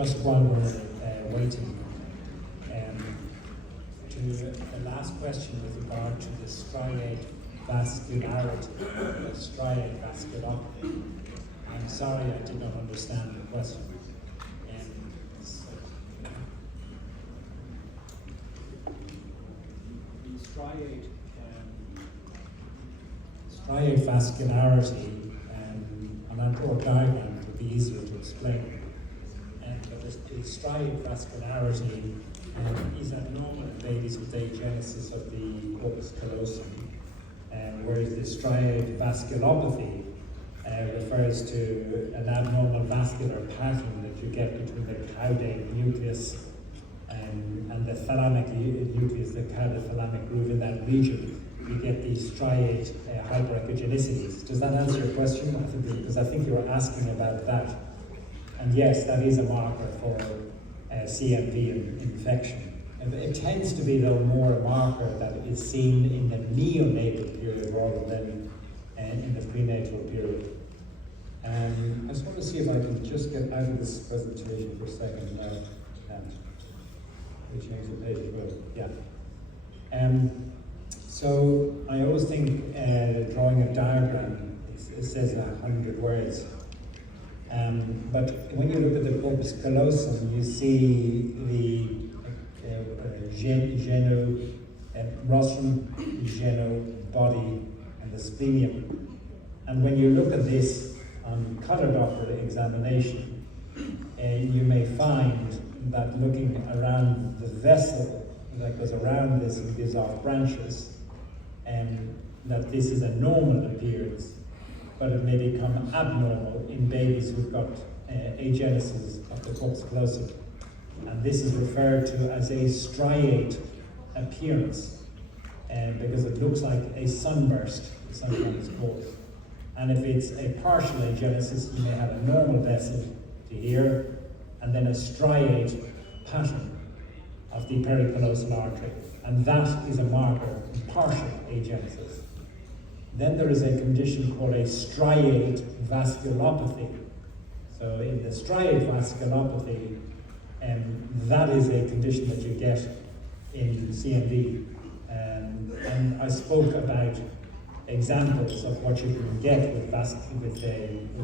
just while we're waiting, to the last question with regard to the striate vascularity, the striate vasculopathy. I'm sorry I did not understand the question. Striate vascularity, and I'll draw a diagram, it would be easier to explain. But the striate vascularity is abnormal in babies with agenesis of the corpus callosum, whereas the striate vasculopathy refers to an abnormal vascular pattern that you get between the caudate nucleus and the thalamic nucleus, the caudothalamic groove in that region. You get these striate hyperechogenicities. Does that answer your question? Because I think you were asking about that. And yes, that is a marker for CMV infection. It tends to be, though, more a marker that is seen in the neonatal period rather than in the prenatal period. I just want to see if I can just get out of this presentation for a second now. We change the page as well. Yeah. So I always think drawing a diagram, it says 100 words. But when you look at the corpus callosum, you see the rostrum, geno, body, and the splenium. And when you look at this on color Doppler examination, you may find that looking around the vessel that goes around this and gives off branches, that this is a normal appearance, but it may become abnormal in babies who've got agenesis of the corpus callosum. And this is referred to as a striate appearance, because it looks like a sunburst, sometimes called. And if it's a partial agenesis, you may have a normal vessel to here, and then a striate pattern of the pericallosal artery. And that is a marker of partial agenesis. Then there is a condition called a striate vasculopathy. So in the striate vasculopathy, that is a condition that you get in CMV. And I spoke about examples of what you can get with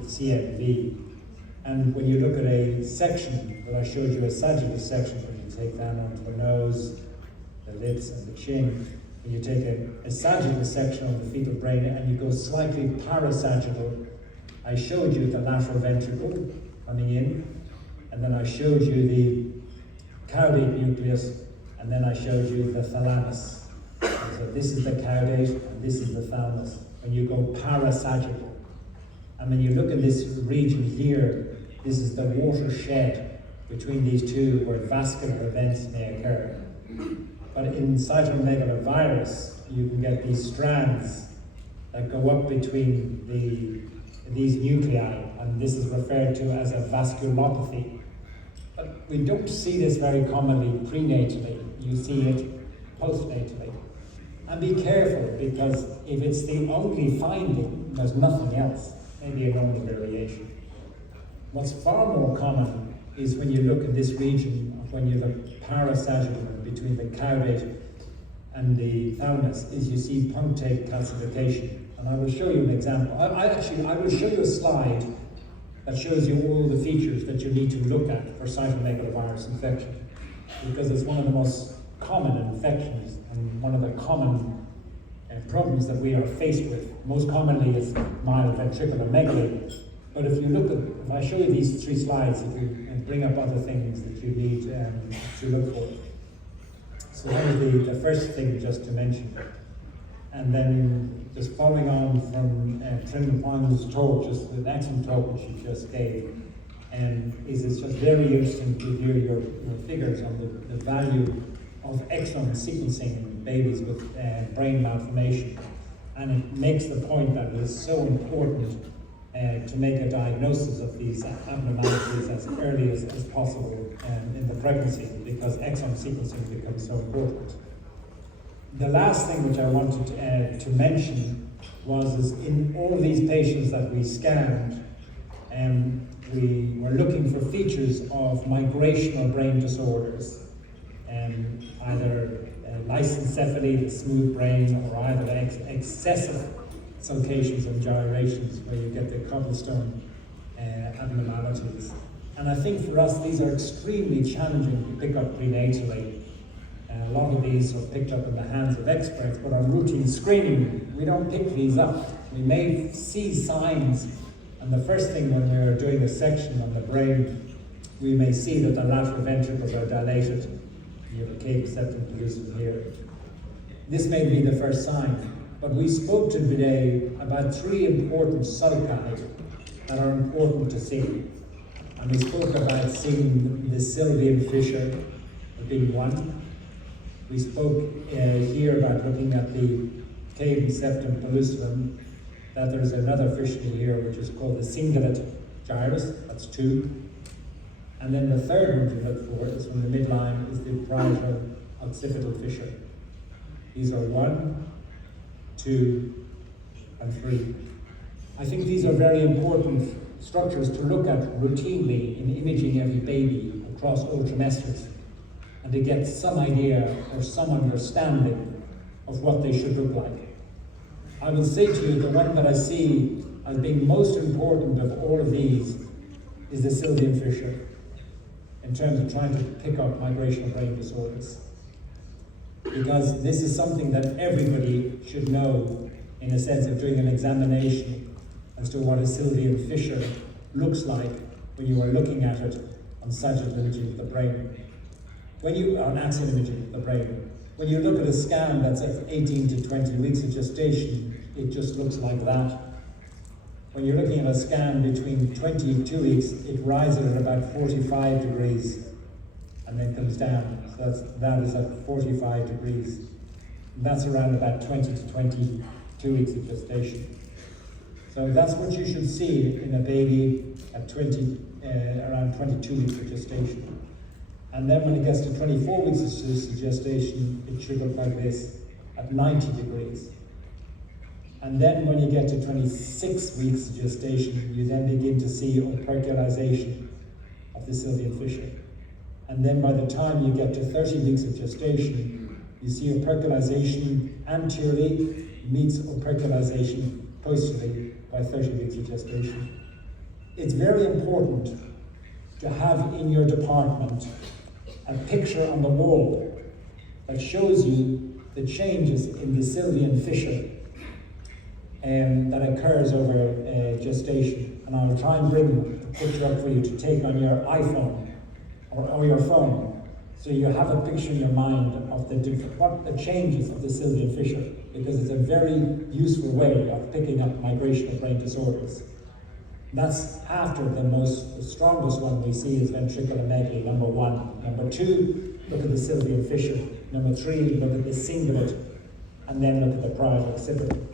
CMV. And when you look at a section, that I showed you a sagittal section, when you take down onto the nose, the lips and the chin, when you take a sagittal section of the fetal brain and you go slightly parasagittal, I showed you the lateral ventricle coming in, and then I showed you the caudate nucleus, and then I showed you the thalamus. So this is the caudate and this is the thalamus. When you go parasagittal, and when you look at this region here, this is the watershed between these two where vascular events may occur. But in cytomegalovirus, you can get these strands that go up between these nuclei, and this is referred to as a vasculopathy. But we don't see this very commonly prenatally. You see it postnatally. And be careful, because if it's the only finding, there's nothing else, maybe a normal variation. What's far more common is when you look at this region, when you look parasagittal between the caudate and the thalamus, is you see punctate calcification. And I will show you an example. I will show you a slide that shows you all the features that you need to look at for cytomegalovirus infection, because it's one of the most common infections and one of the common problems that we are faced with. Most commonly it's mild ventricular megaly. But if you look at, if I show you these three slides, if you bring up other things that you need to look for. So that was the first thing just to mention. And then just following on from Trin Huang's talk, just an excellent talk that she just gave, is it's just very interesting to hear your figures on the value of exome sequencing in babies with brain malformation. And it makes the point that it is so important to make a diagnosis of these abnormalities as early as possible in the pregnancy, because exome sequencing becomes so important. The last thing which I wanted to mention was in all of these patients that we scanned, we were looking for features of migrational brain disorders, either lysencephaly, the smooth brain, or either excessive sulcations and gyrations, where you get the cobblestone abnormalities. And I think for us, these are extremely challenging to pick up prenatally. A lot of these are picked up in the hands of experts, but on routine screening, we don't pick these up. We may see signs, and the first thing when we're doing a section on the brain, we may see that the lateral ventricles are dilated. You have a cave septum pellucidum here. This may be the first sign, but we spoke today about 3 important sulci that are important to see. And we spoke about seeing the Sylvian fissure being one. We spoke here about looking at the cave septum pellucidum, that there's another fissure here which is called the cingulate gyrus, that's 2. And then the third one to look for is from the midline is the parietal occipital fissure. These are 1, 2, and 3. I think these are very important structures to look at routinely in imaging every baby across all trimesters, and to get some idea or some understanding of what they should look like. I will say to you, the one that I see as being most important of all of these is the Sylvian fissure, in terms of trying to pick up migrational brain disorders. Because this is something that everybody should know, in a sense of doing an examination as to what a Sylvian fissure looks like when you are looking at it on sagittal imaging of the brain. On axial imaging of the brain. When you look at a scan that's at 18 to 20 weeks of gestation, it just looks like that. When you're looking at a scan between 22 weeks, it rises at about 45 degrees and then comes down. So that is at 45 degrees. And that's around about 20 to 22 weeks of gestation. So that's what you should see in a baby at around 22 weeks of gestation. And then when it gets to 24 weeks of gestation, it should look like this at 90 degrees. And then when you get to 26 weeks of gestation, you then begin to see operculization of the Sylvian fissure. And then by the time you get to 30 weeks of gestation, you see operculization anteriorly meets operculization posteriorly by 30 weeks of gestation. It's very important to have in your department a picture on the wall that shows you the changes in the Sylvian fissure that occurs over gestation. And I'll try and bring the picture up for you to take on your iPhone or your phone, so you have a picture in your mind of what the changes of the Sylvian fissure, because it's a very useful way of picking up migrational brain disorders. That's after the strongest one we see is ventriculomegaly, number 1. Number 2, look at the Sylvian fissure. Number 3, look at the cingulate, and then look at the parietal occipital.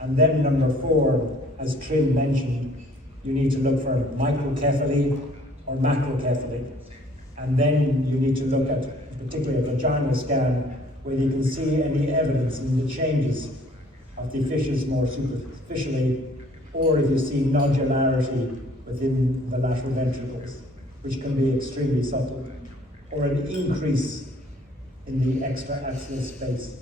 And then number 4, as Trim mentioned, you need to look for microcephaly or macrocephaly. And then you need to look at particularly a vaginal scan, where you can see any evidence in the changes of the fissures more superficially, or if you see nodularity within the lateral ventricles, which can be extremely subtle, or an increase in the extra-axial space.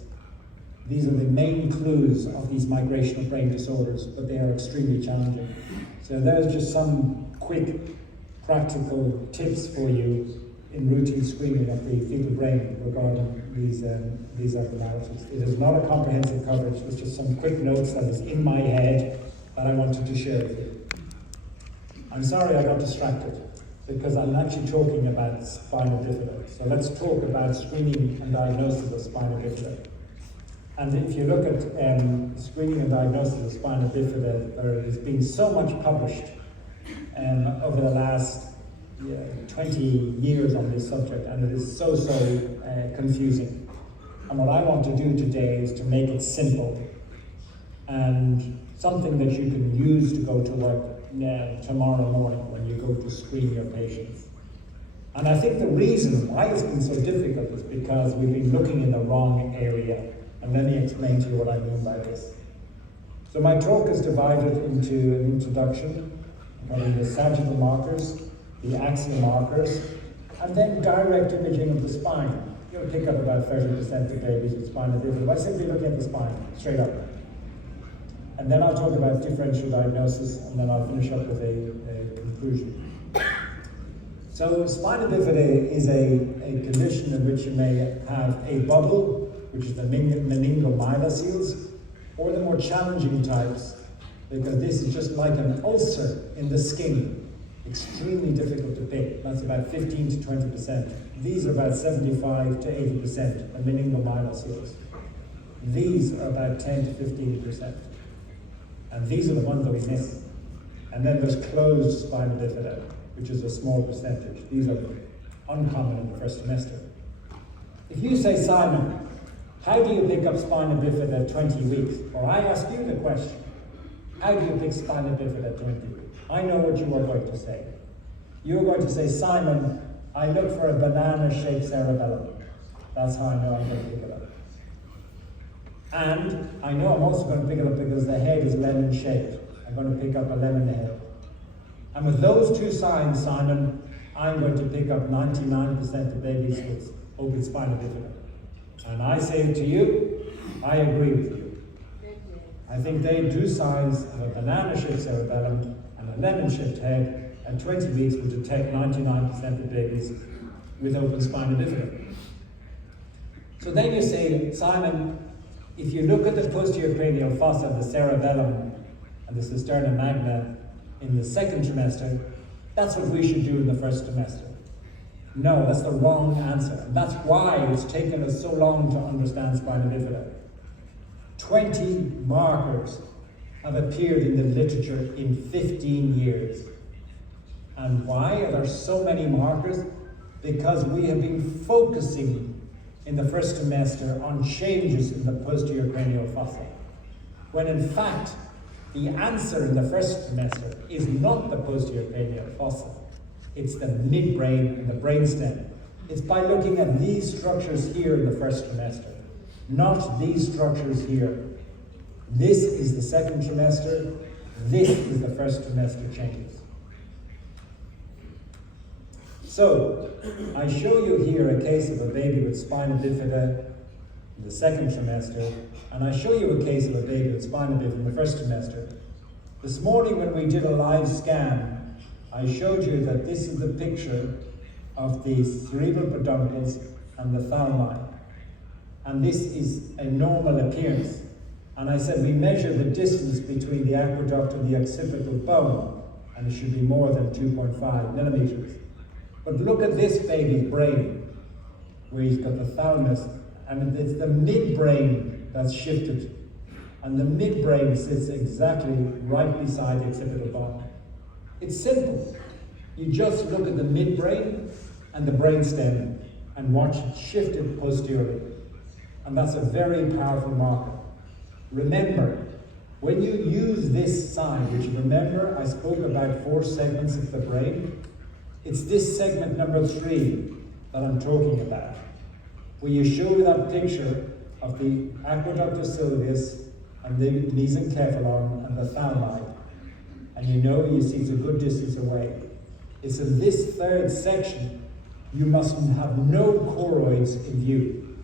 These are the main clues of these migrational brain disorders, but they are extremely challenging. So there's just some quick, practical tips for you in routine screening of the fetal brain regarding these abnormalities. It is not a comprehensive coverage, it's just some quick notes that is in my head that I wanted to share with you. I'm sorry I got distracted, because I'm actually talking about spinal bifida. So let's talk about screening and diagnosis of spinal bifida. And if you look at screening and diagnosis of spinal bifida, there has been so much published over the last 20 years on this subject, and it is so confusing. And what I want to do today is to make it simple and something that you can use to go to work tomorrow morning when you go to screen your patients. And I think the reason why it's been so difficult is because we've been looking in the wrong area. And let me explain to you what I mean by this. So my talk is divided into an introduction, What are the sagittal markers, the axial markers, and then direct imaging of the spine. You'll pick up about 30% of babies with spinal bifida by simply looking at the spine, straight up. And then I'll talk about differential diagnosis, and then I'll finish up with a conclusion. So spina bifida is a condition in which you may have a bubble, which is the meningomyelocele, or the more challenging types, because this is just like an ulcer in the skin. Extremely difficult to pick. That's about 15 to 20%. These are about 75 to 80%, the meningomyelocele. These are about 10 to 15%. And these are the ones that we miss. And then there's closed spina bifida, which is a small percentage. These are uncommon in the first semester. If you say, Simon, how do you pick up spina bifida at 20 weeks? Or I ask you the question, how do you pick spina bifida at 20 weeks? I know what you are going to say. You're going to say, Simon, I look for a banana-shaped cerebellum. That's how I know I'm going to pick it up. And I know I'm also going to pick it up because the head is lemon-shaped. I'm going to pick up a lemon head. And with those two signs, Simon, I'm going to pick up 99% of babies with open spina bifida. And I say to you, I agree with you. I think they do signs of a banana-shaped cerebellum and a lemon-shaped head, and 20 weeks will detect 99% of babies with open spina bifida. So then you say, Simon, if you look at the posterior cranial fossa, the cerebellum, and the cisterna magna in the second trimester, that's what we should do in the first trimester. No, that's the wrong answer. And that's why it's taken us so long to understand spina bifida. 20 markers have appeared in the literature in 15 years. And why are there so many markers? Because we have been focusing in the first semester on changes in the posterior cranial fossa, when in fact the answer in the first semester is not the posterior cranial fossa, it's the midbrain and the brainstem. It's by looking at these structures here in the first trimester, not these structures here. This is the second trimester, this is the first trimester changes. So, I show you here a case of a baby with spina bifida in the second trimester, and I show you a case of a baby with spina bifida in the first trimester. This morning when we did a live scan, I showed you that this is the picture of the cerebral peduncles and the thalami. And this is a normal appearance. And I said we measure the distance between the aqueduct and the occipital bone, and it should be more than 2.5 millimeters. But look at this baby's brain, where he's got the thalamus, and it's the midbrain that's shifted. And the midbrain sits exactly right beside the occipital bone. It's simple. You just look at the midbrain and the brainstem and watch it shifted posteriorly. And that's a very powerful marker. Remember, when you use this sign, which remember I spoke about 4 segments of the brain, it's this segment number 3 that I'm talking about, where you show that picture of the aqueductus sylvius and the mesencephalon and the thalami, and you see it's a good distance away. It's in this third section you must have no choroids in view.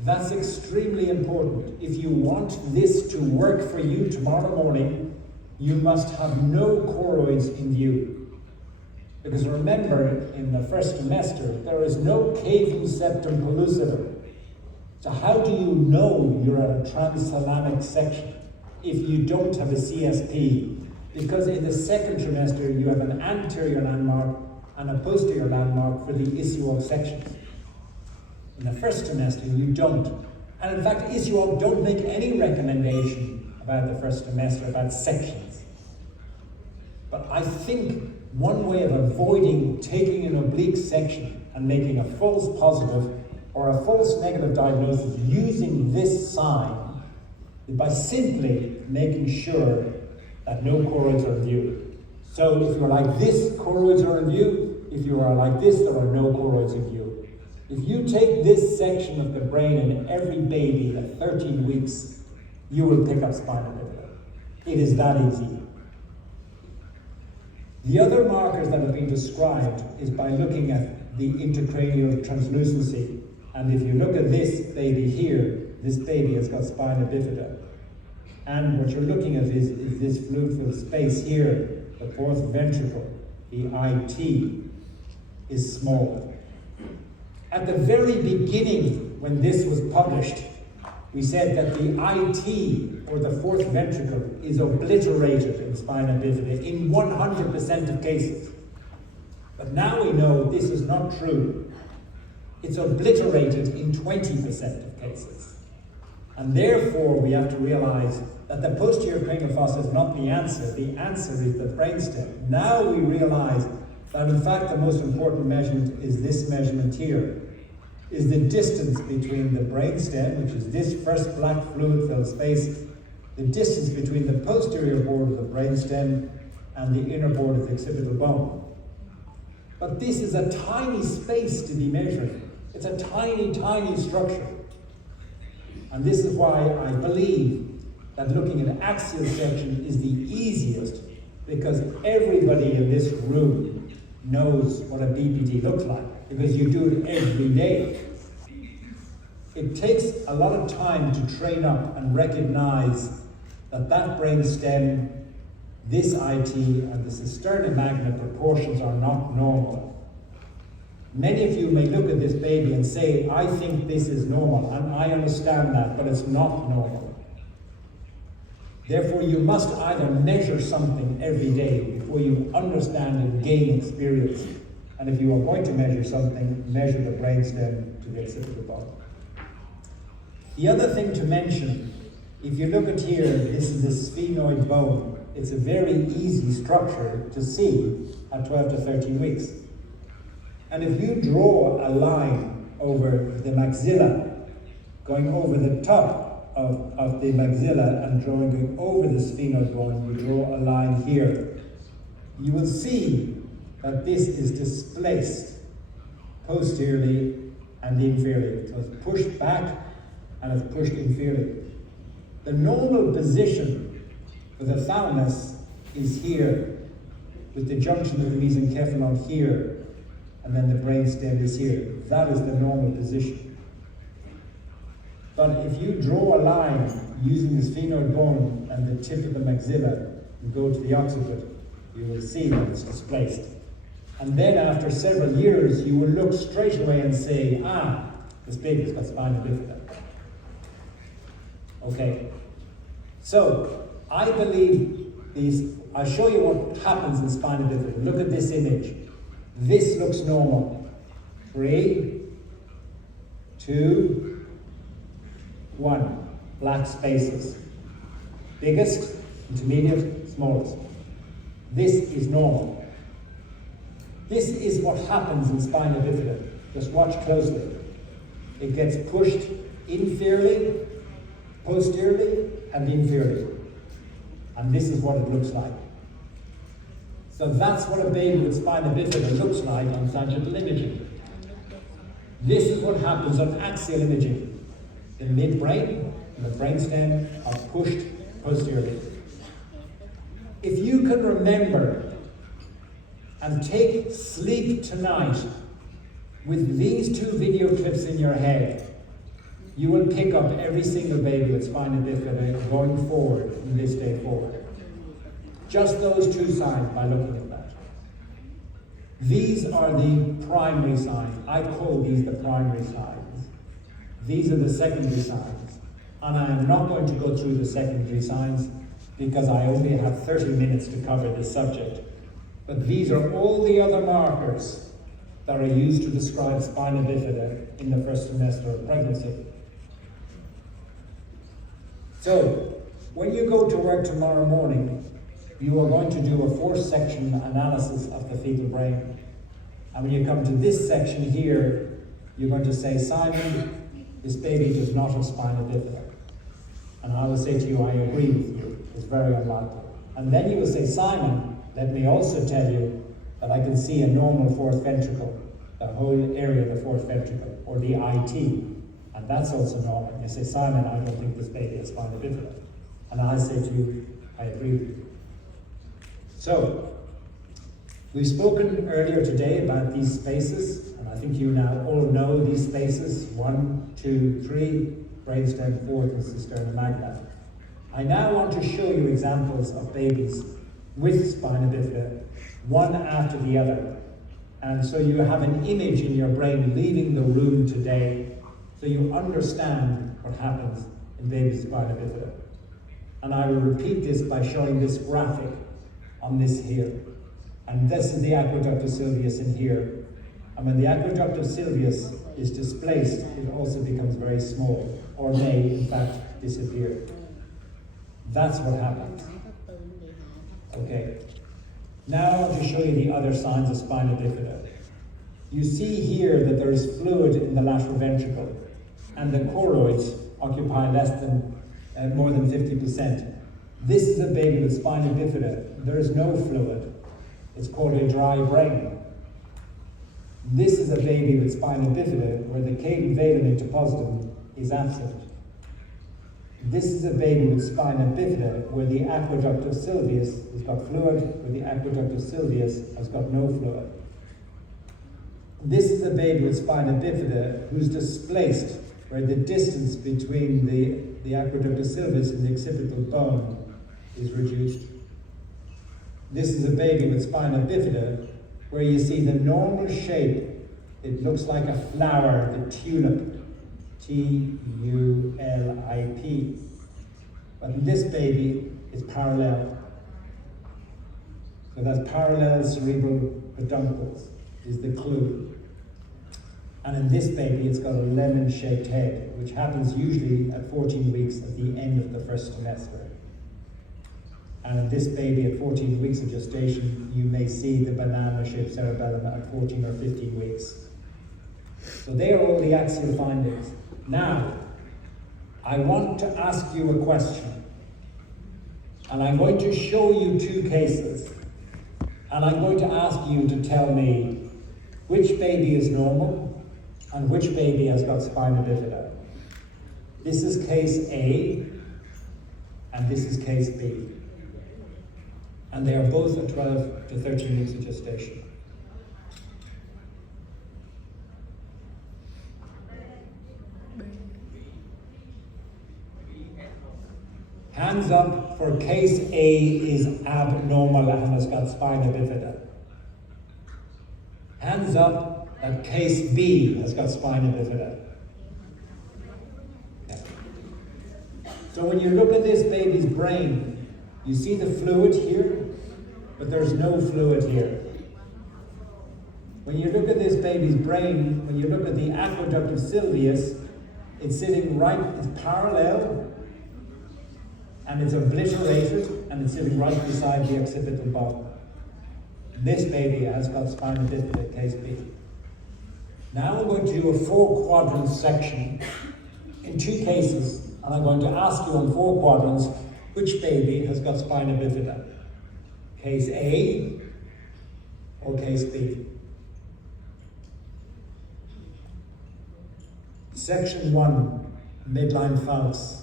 That's extremely important. If you want this to work for you tomorrow morning, you must have no choroids in view. Because remember, in the first trimester, there is no cavum septum pellucidum. So how do you know you're at a transthalamic section if you don't have a CSP? Because in the second trimester, you have an anterior landmark and a posterior landmark for the ischial sections. In the first trimester, you don't. And in fact, ischial don't make any recommendation about the first trimester, about sections. But I think one way of avoiding taking an oblique section and making a false positive or a false negative diagnosis using this sign is by simply making sure that no choroids are in view. So if you're like this, choroids are in view. If you are like this, there are no choroids in view. If you take this section of the brain in every baby at 13 weeks, you will pick up spina bifida. It is that easy. The other markers that have been described is by looking at the intracranial translucency. And if you look at this baby here, this baby has got spina bifida. And what you're looking at is this fluid-filled space here, the fourth ventricle, the IT, is small. At the very beginning, when this was published, we said that the IT, or the fourth ventricle, is obliterated in spina bifida in 100% of cases. But now we know this is not true. It's obliterated in 20% of cases. And therefore, we have to realize that the posterior cranial fossa is not the answer. The answer is the brainstem. Now we realize that in fact the most important measurement is this measurement here, is the distance between the brainstem, which is this first black fluid-filled space, the distance between the posterior board of the brainstem and the inner board of the occipital bone. But this is a tiny space to be measuring. It's a tiny, tiny structure. And this is why I believe that looking at axial section is the easiest, because everybody in this room knows what a BPD looks like, because you do it every day. It takes a lot of time to train up and recognize that that brainstem, this IT, and the cisterna magna proportions are not normal. Many of you may look at this baby and say, I think this is normal, and I understand that, but it's not normal. Therefore, you must either measure something every day before you understand and gain experience. And if you are going to measure something, measure the brainstem to the occipital bone. The other thing to mention, if you look at here, this is the sphenoid bone. It's a very easy structure to see at 12 to 13 weeks. And if you draw a line over the maxilla, going over the top of the maxilla and drawing over the sphenoid bone, you draw a line here, you will see that this is displaced posteriorly and inferiorly. So it's pushed back and it's pushed inferiorly. The normal position for the thalamus is here, with the junction of the mesencephalon here, and then the brainstem is here. That is the normal position. But if you draw a line using the sphenoid bone and the tip of the maxilla and go to the occiput, you will see that it's displaced. And then after several years, you will look straight away and say, this baby's got spina bifida. Okay, so I believe these, I'll show you what happens in spina bifida. Look at this image. This looks normal. 3, 2, 1. Black spaces. Biggest, intermediate, smallest. This is normal. This is what happens in spina bifida. Just watch closely. It gets pushed inferiorly, posteriorly, and inferiorly. And this is what it looks like. So that's what a baby with spina bifida looks like on sagittal imaging. This is what happens on axial imaging. The midbrain and the brainstem are pushed posteriorly. If you can remember and take sleep tonight with these 2 video clips in your head, you will pick up every single baby with spina bifida going forward from this day forward. Just those 2 signs by looking at that. These are the primary signs. I call these the primary signs. These are the secondary signs. And I am not going to go through the secondary signs because I only have 30 minutes to cover this subject. But these are all the other markers that are used to describe spina bifida in the first semester of pregnancy. So, when you go to work tomorrow morning, you are going to do a 4-section analysis of the fetal brain. And when you come to this section here, you're going to say, Simon, this baby does not have spina bifida. And I will say to you, I agree with you. It's very unlikely. And then you will say, Simon, let me also tell you that I can see a normal fourth ventricle, the whole area of the fourth ventricle, or the IT. And that's also normal. You say, Simon, I don't think this baby has spina bifida. And I say to you, I agree with you. So, We've spoken earlier today about these spaces, and I think you now all know these spaces, 1, 2, 3, brainstem, fourth, and cisterna magna. I now want to show you examples of babies with spina bifida, one after the other. And so you have an image in your brain leaving the room today, so you understand what happens in babies' spina bifida. And I will repeat this by showing this graphic on this here. And this is the aqueduct of Sylvius in here. And when the aqueduct of Sylvius is displaced, it also becomes very small, or may, in fact, disappear. That's what happens. Okay. Now I want to show you the other signs of spina bifida. You see here that there is fluid in the lateral ventricle, and the choroids occupy more than 50%. This is a baby with spina bifida. There is no fluid. It's called a dry brain. This is a baby with spina bifida where the caudum velum interpositum is absent. This is a baby with spina bifida where the aqueduct of Sylvius has got fluid, where the aqueduct of Sylvius has got no fluid. This is a baby with spina bifida who's displaced, where the distance between the aqueduct of Sylvius and the occipital bone is reduced. This is a baby with spina bifida where you see the normal shape. It looks like a flower, the tulip, T-U-L-I-P. But in this baby, it's parallel. So that's parallel cerebral peduncles is the clue. And in this baby, it's got a lemon-shaped head, which happens usually at 14 weeks at the end of the first trimester. And in this baby at 14 weeks of gestation, you may see the banana-shaped cerebellum at 14 or 15 weeks. So they are all the axial findings. Now, I want to ask you a question. And I'm going to show you 2 cases. And I'm going to ask you to tell me which baby is normal and which baby has got spina bifida. This is case A, and this is case B. And they are both at 12 to 13 weeks of gestation. Hands up for case A is abnormal and has got spina bifida. Hands up that case B has got spina bifida. Yeah. So when you look at this baby's brain, you see the fluid here, but there's no fluid here. When you look at this baby's brain, when you look at the aqueduct of Sylvius, it's sitting right, it's parallel, and it's obliterated, and it's sitting right beside the occipital bone. This baby has got spina bifida, case B. Now we're going to do a 4-quadrant section in 2 cases, and I'm going to ask you on 4 quadrants which baby has got spina bifida. Case A or case B. Section 1, midline falx.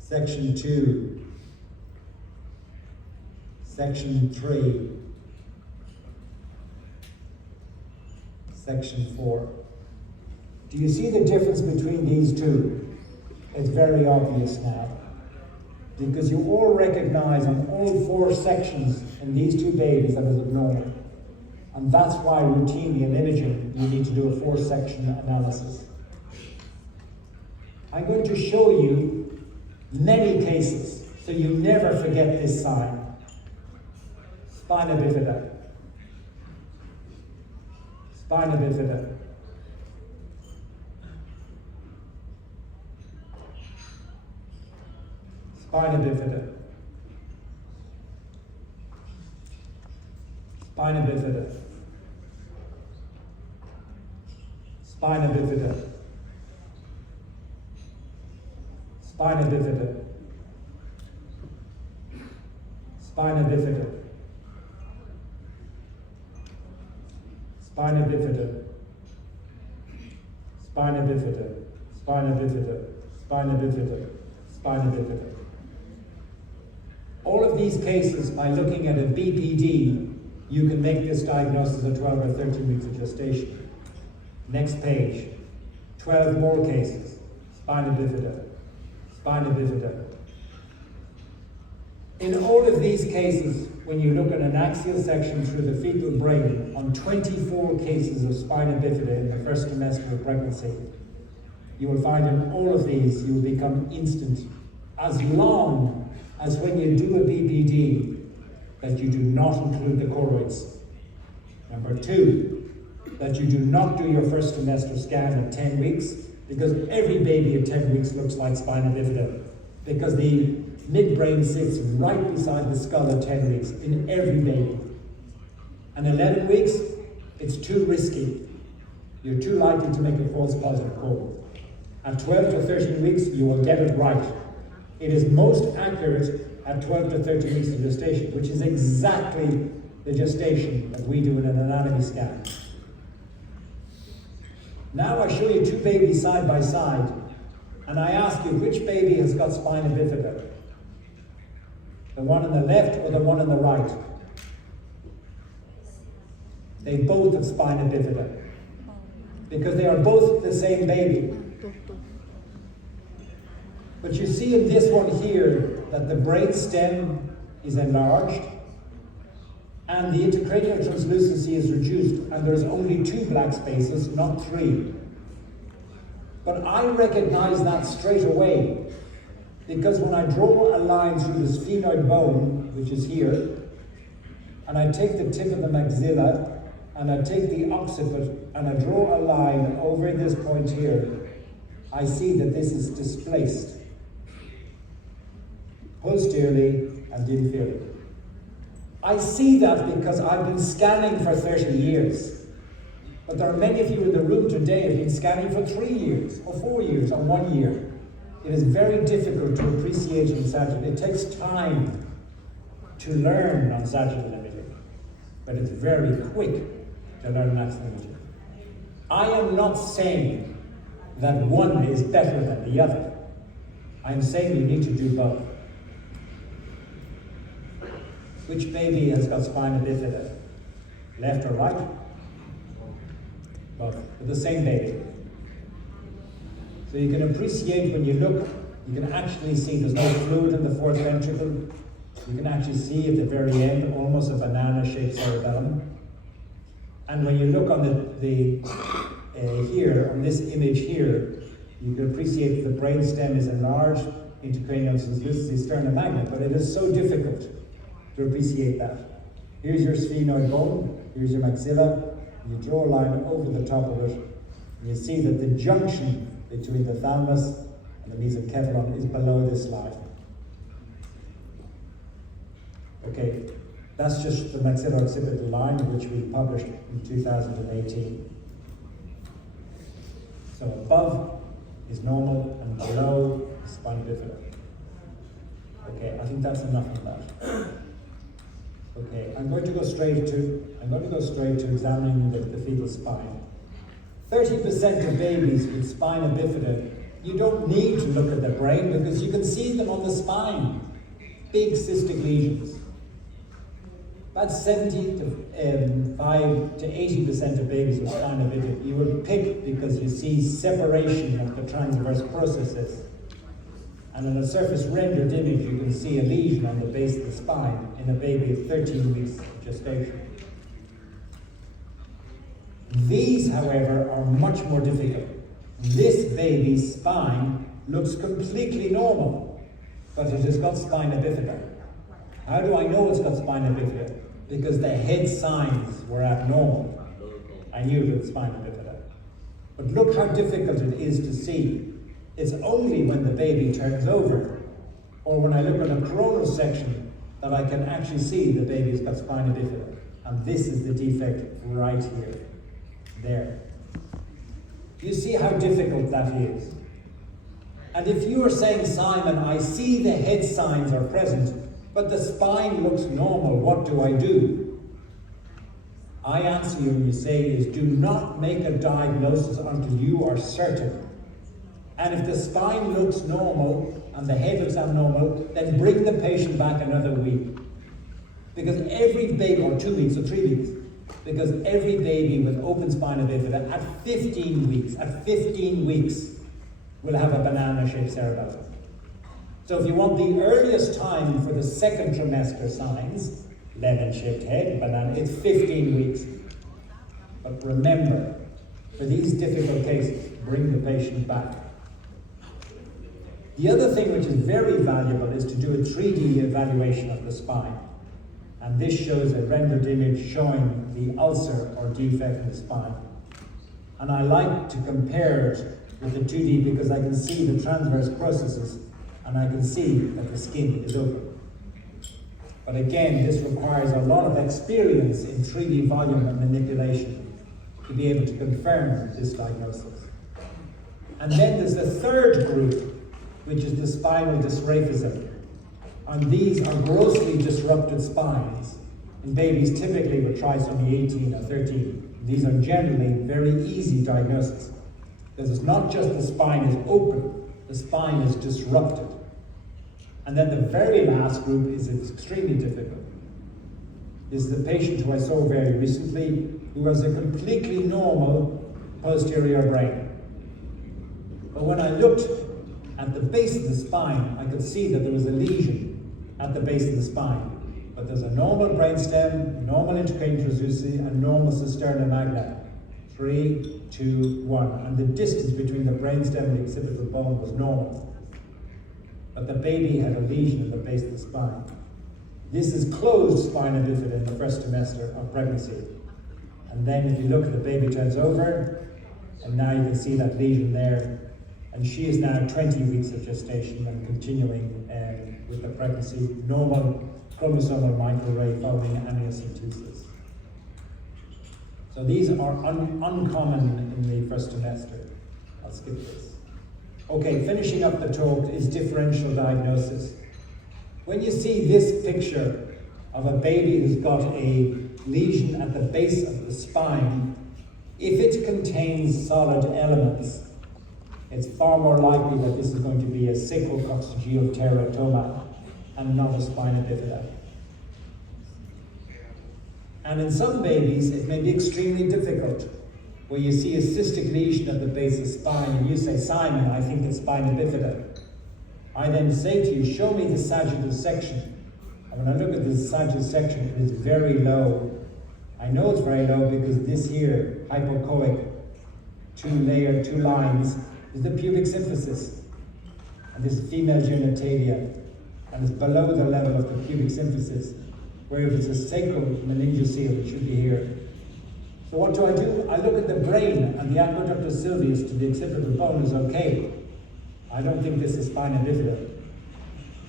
Section 2, Section 3, Section 4. Do you see the difference between these 2? It's very obvious now. Because you all recognize on all 4 sections in these 2 babies that is abnormal. And that's why routinely in imaging, you need to do a 4-section analysis. I'm going to show you many cases, so you never forget this sign. Spina bifida. Spina bifida. Spina bifida. Spina bifida. Spina bifida. Spina bifida. Spina bifida. Spina bifida. Spina bifida. Spina bifida. Spina bifida. Spina bifida. All of these cases, by looking at a BPD, you can make this diagnosis at 12 or 13 weeks of gestation. Next page, 12 more cases, spina bifida, spina bifida. In all of these cases, when you look at an axial section through the fetal brain on 24 cases of spina bifida in the first trimester of pregnancy, you will find in all of these you will become instant, as long as when you do a BPD that you do not include the choroids. Number two, that you do not do your first trimester scan at 10 weeks, because every baby at 10 weeks looks like spina bifida, because the midbrain sits right beside the skull at 10 weeks in every baby. And 11 weeks, it's too risky. You're too likely to make a false positive call. At 12 to 13 weeks, you will get it right. It is most accurate at 12 to 13 weeks of gestation, which is exactly the gestation that we do in an anatomy scan. Now I show you two babies side by side, and I ask you which baby has got spina bifida? The one on the left or the one on the right? They both have spina bifida, because they are both the same baby. But you see in this one here that the brain stem is enlarged and the intracranial translucency is reduced, and there's only 2 black spaces, not 3. But I recognize that straight away, because when I draw a line through the sphenoid bone, which is here, and I take the tip of the maxilla and I take the occiput and I draw a line over this point here, I see that this is displaced posteriorly and inferiorly. I see that because I've been scanning for 30 years. But there are many of you in the room today who have been scanning for 3 years, or 4 years, or 1 year. It is very difficult to appreciate in sagittal. It takes time to learn on sagittal imaging, but it's very quick to learn axial imaging. I am not saying that one is better than the other. I'm saying you need to do both. Which baby has got spina bifida? Left or right? Both. But the same baby. So you can appreciate when you look, you can actually see there's no fluid in the fourth ventricle. You can actually see at the very end almost a banana-shaped cerebellum. And when you look on here, on this image here, you can appreciate that the brain stem is enlarged, intracranial translucency, sternum-magna, but it is so difficult to appreciate that. Here's your sphenoid bone, here's your maxilla, and you draw a line over the top of it, and you see that the junction between the thalamus and the mesencephalon is below this line. Okay, that's just the maxillo-occipital line, which we published in 2018. So above is normal, and below is spina bifida. Okay, I think that's enough of that. Okay, I'm going to go straight to examining the fetal spine. 30% of babies with spina bifida, you don't need to look at the brain because you can see them on the spine. Big cystic lesions. About 75 to 80% of babies with spina bifida you will pick because you see separation of the transverse processes. And in a surface rendered image, you can see a lesion on the base of the spine in a baby of 13 weeks of gestation. These, however, are much more difficult. This baby's spine looks completely normal, but it has got spina bifida. How do I know it's got spina bifida? Because the head signs were abnormal. I knew it was spina bifida. But look how difficult it is to see. It's only when the baby turns over, or when I look at a coronal section, that I can actually see the baby's got spina bifida. And this is the defect right here. There. You see how difficult that is? And if you are saying, Simon, I see the head signs are present, but the spine looks normal, what do I do? I answer you and you say is, do not make a diagnosis until you are certain. And if the spine looks normal and the head looks abnormal, then bring the patient back another week. Because every baby, or 2 weeks or 3 weeks, because every baby with open spina bifida at 15 weeks, will have a banana-shaped cerebellum. So if you want the earliest time for the second trimester signs, lemon-shaped head, banana, it's 15 weeks. But remember, for these difficult cases, bring the patient back. The other thing which is very valuable is to do a 3D evaluation of the spine. And this shows a rendered image showing the ulcer or defect in the spine. And I like to compare it with the 2D because I can see the transverse processes and I can see that the skin is open. But again, this requires a lot of experience in 3D volume and manipulation to be able to confirm this diagnosis. And then there's the third group, which is the spinal dysraphism. And these are grossly disrupted spines in babies typically with trisomy 18 or 13. These are generally very easy diagnosis because it's not just the spine is open, the spine is disrupted. And then the very last group is extremely difficult. This is a patient who I saw very recently who has a completely normal posterior brain. But when I looked at the base of the spine, I could see that there was a lesion at the base of the spine. But there's a normal brainstem, normal intracranial transducer, and normal cisterna magna. 3, 2, 1. And the distance between the brainstem and the occipital bone was normal. But the baby had a lesion at the base of the spine. This is closed spina bifida in the first trimester of pregnancy. And then if you look at the baby turns over, and now you can see that lesion there. And she is now 20 weeks of gestation and continuing with the pregnancy, normal chromosomal microarray following amniocentesis. So these are uncommon in the first trimester. I'll skip this. Okay, finishing up the talk is differential diagnosis. When you see this picture of a baby who's got a lesion at the base of the spine, if it contains solid elements, it's far more likely that this is going to be a sacrococcygeal teratoma and not a spina bifida. And in some babies, it may be extremely difficult, where you see a cystic lesion at the base of the spine, and you say, Simon, I think it's spina bifida. I then say to you, show me the sagittal section. And when I look at the sagittal section, it is very low. I know it's very low because this here, hypoechoic, two lines, is the pubic symphysis. And this is female genitalia, and it's below the level of the pubic symphysis, where if it's a sacral meningocele, it should be here. So what do? I look at the brain, and the aqueductus sylvius to the occipital bone is okay. I don't think this is spina bifida.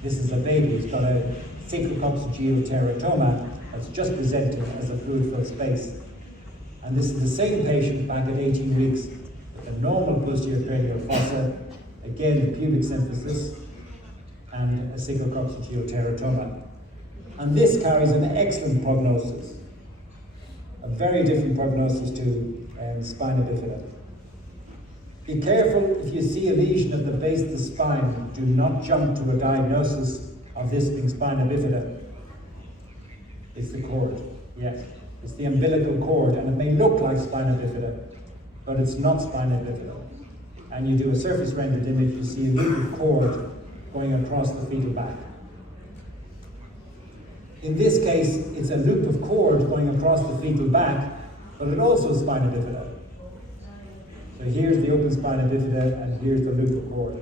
This is a baby who's got a sacrococcygeal teratoma that's just presenting as a fluid-filled space. And this is the same patient back at 18 weeks with a normal posterior cranial fossa, again the pubic symphysis, and a sacrococcygeal teratoma. And this carries an excellent prognosis, a very different prognosis to spina bifida. Be careful if you see a lesion at the base of the spine, do not jump to a diagnosis of this being spina bifida. It's the cord, yes. It's the umbilical cord, and it may look like spina bifida, but it's not spina bifida. And you do a surface rendered image, you see a loop of cord going across the fetal back. In this case, it's a loop of cord going across the fetal back, but it also is spina bifida. So here's the open spina bifida, and here's the loop of cord.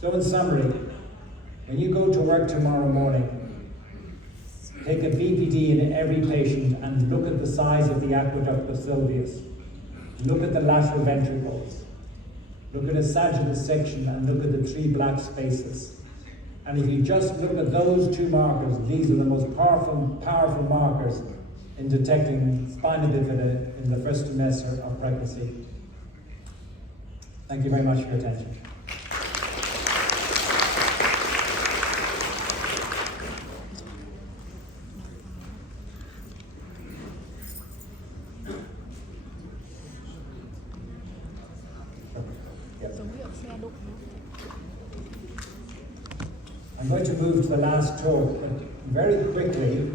So in summary, when you go to work tomorrow morning, take a BPD in every patient and look at the size of the aqueductus sylvius. Look at the lateral ventricles. Look at a sagittal section and look at the 3 black spaces. And if you just look at those 2 markers, these are the most powerful markers in detecting spina bifida in the first trimester of pregnancy. Thank you very much for your attention. I'm going to move to the last talk. very quickly